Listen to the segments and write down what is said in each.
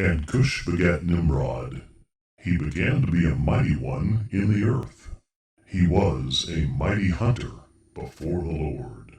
And Cush begat Nimrod. He began to be a mighty one in the earth. He was a mighty hunter before the Lord.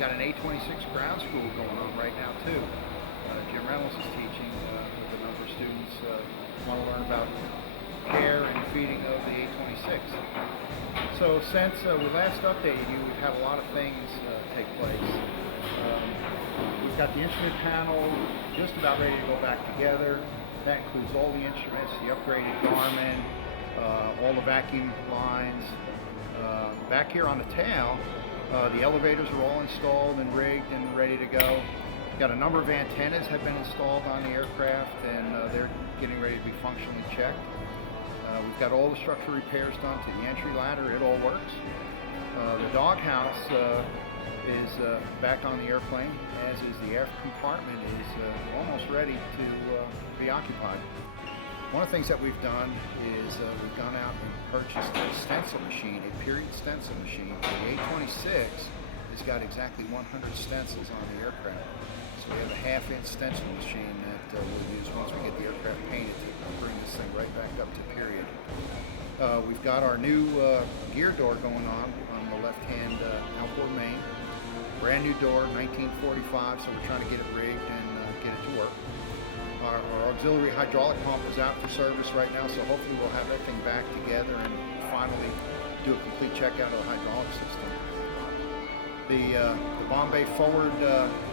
Got an A-26 ground school going on right now too. Jim Reynolds is teaching with a number of students want to learn about care and feeding of the A-26. So since we last updated you, we've had a lot of things take place. We've got the instrument panel just about ready to go back together. That includes all the instruments, the upgraded Garmin, all the vacuum lines. Back here on the tail, the elevators are all installed and rigged and ready to go. Got a number of antennas have been installed on the aircraft, and they're getting ready to be functionally checked. We've got all the structural repairs done to the entry ladder. It all works. The doghouse is back on the airplane, as is the air compartment is almost ready to be occupied. One of the things that we've done is we've gone out and purchased a stencil machine, a period stencil machine. The A-26 has got exactly 100 stencils on the aircraft. So we have a half-inch stencil machine that we'll use once we get the aircraft painted to bring this thing right back up to period. We've got our new gear door going on the left-hand outboard main. Brand new door, 1945, so we're trying to get it rigged and get it to work. Our auxiliary hydraulic pump is out for service right now, so hopefully we'll have that thing back together and finally do a complete checkout of the hydraulic system. The Bombay forward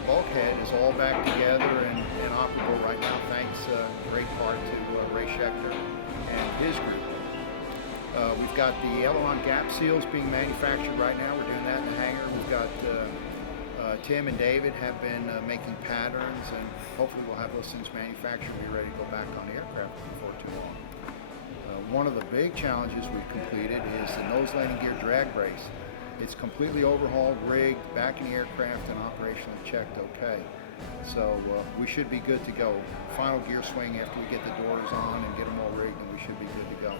bulkhead is all back together and operable right now, thanks great part to Ray Schechter and his group. We've got the aileron gap seals being manufactured right now. We're doing that in the hangar. We've got Tim and David have been making patterns, and hopefully we'll have those things manufactured and be ready to go back on the aircraft before too long. One of the big challenges we've completed is the nose landing gear drag brace. It's completely overhauled, rigged, back in the aircraft, and operationally checked okay. So we should be good to go. Final gear swing after we get the doors on and get them all rigged, and we should be good to go.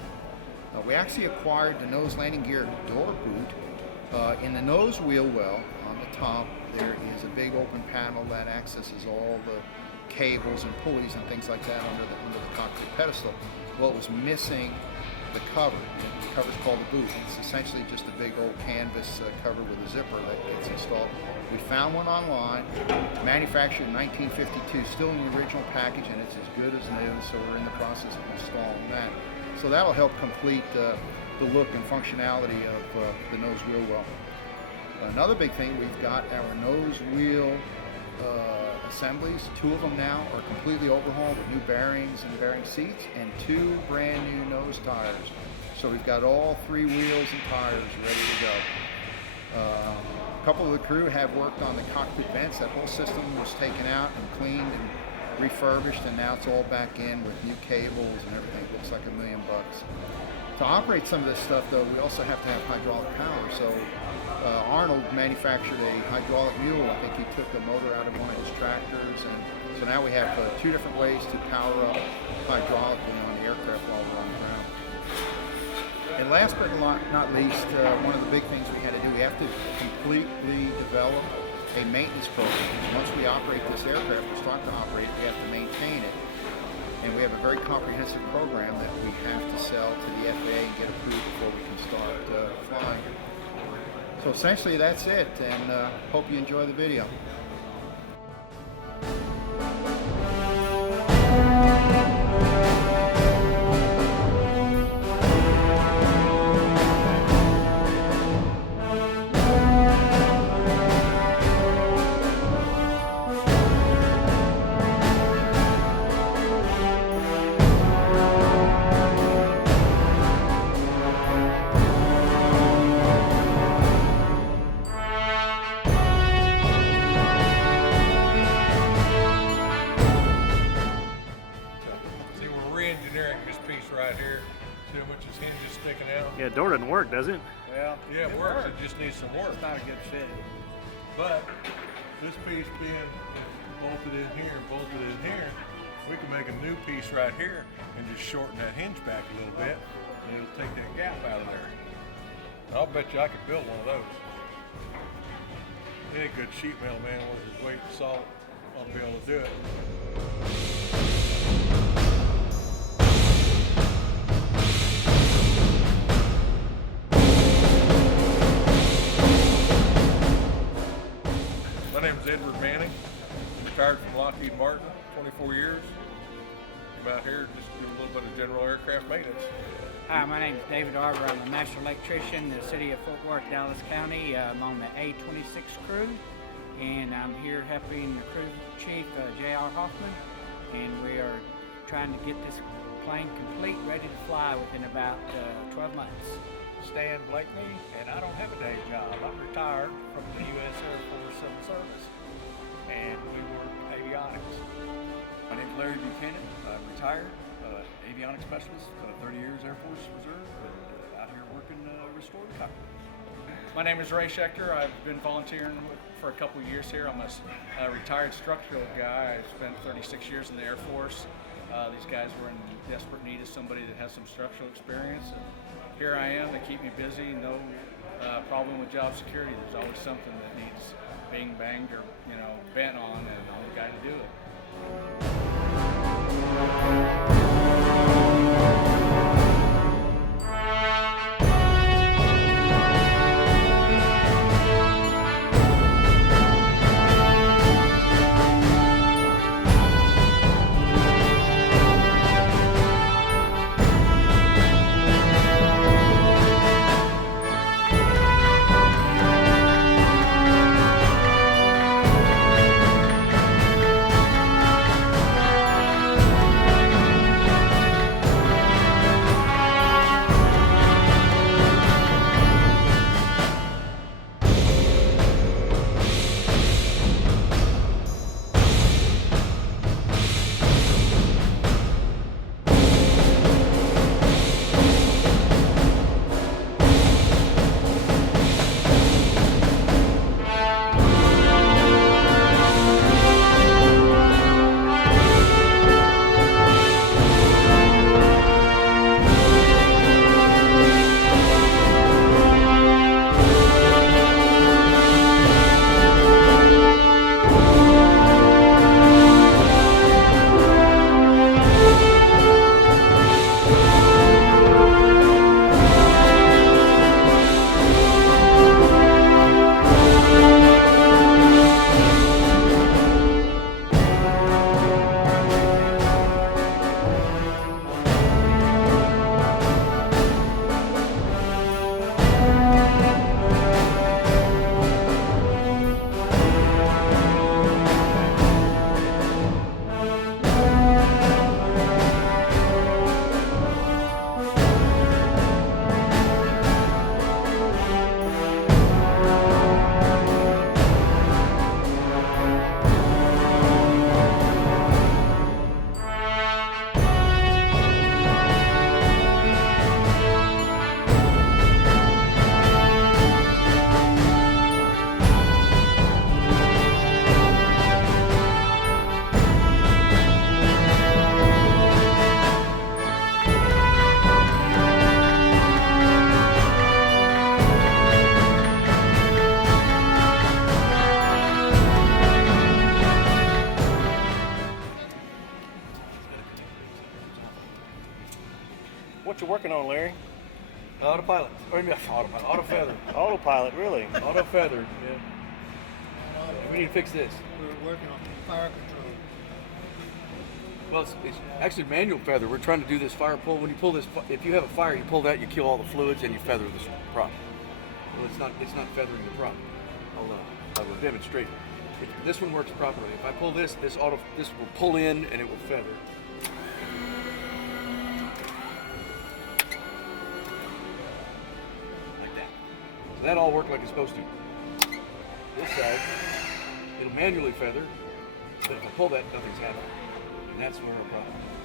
We actually acquired the nose landing gear door boot. In the nose wheel well on the top, there is a big open panel that accesses all the cables and pulleys and things like that under the cockpit pedestal. Well, it was missing the cover. The cover's called the boot. It's essentially just a big old canvas cover with a zipper that gets installed. We found one online, manufactured in 1952, still in the original package, and it's as good as new, so we're in the process of installing that. So that'll help complete the look and functionality of the nose wheel well. Another big thing, we've got our nose wheel assemblies. 2 of them now are completely overhauled with new bearings and bearing seats, and 2 brand new nose tires. So we've got all 3 wheels and tires ready to go. A couple of the crew have worked on the cockpit vents. That whole system was taken out and cleaned and refurbished, and now it's all back in with new cables and everything. It looks like $1 million. To operate some of this stuff, though, we also have to have hydraulic power. So Arnold manufactured a hydraulic mule. I think he took the motor out of one of his tractors, and so now we have 2 different ways to power up hydraulically on the aircraft while we're on the ground. And last but not least, one of the big things we had to do, we have to completely develop a maintenance program. Once we operate this aircraft, we start to operate it, we have to maintain it. And we have a very comprehensive program that we have to sell to the FAA and get approved before we can start flying. So essentially that's it, and hope you enjoy the video. Right here, see how much his hinge is sticking out? Yeah, the door doesn't work, does it? Well, yeah, it works. It just needs some work. It's not a good fit. But this piece being bolted in here and bolted in here, we can make a new piece right here and just shorten that hinge back a little bit, and it'll take that gap out of there. I'll bet you I could build one of those. Any good sheet metal man worth his weight in salt ought to be able to do it. My name is Edward Manning. I'm retired from Lockheed Martin, 24 years. I'm out here just doing a little bit of general aircraft maintenance. Hi, my name is David Arbor. I'm a master electrician in the city of Fort Worth, Dallas County. I'm on the A-26 crew, and I'm here helping the crew chief, J.R. Hoffman, and we are trying to get this plane complete, ready to fly within about 12 months. Stan Blakeney, and I don't have a day job. I'm retired from the U.S. Air Force Civil Service, and we work avionics. My name's Larry Buchanan. I'm retired avionics specialist, 30 years Air Force Reserve, and out here working restored cockpit. My name is Ray Schechter. I've been volunteering for a couple of years here. I'm a retired structural guy. I spent 36 years in the Air Force. These guys were in desperate need of somebody that has some structural experience. And here I am. They keep me busy. No problem with job security. There's always something that needs being banged or bent on, and I'm the guy to do it. What you working on, Larry? Autopilot. Or autopilot. Auto feather. Autopilot, really? Auto feather. Yeah. We need to fix this. We're working on fire control. Well, it's actually manual feather. We're trying to do this fire pull. When you pull this, if you have a fire, you pull that, you kill all the fluids, and you feather this prop. Well, it's not feathering the prop. I will demonstrate. This one works properly. If I pull this, this will pull in and it will feather. Like that. So that all worked like it's supposed to. This side, it'll manually feather, but if I pull that, nothing's happening. And that's where our problem is.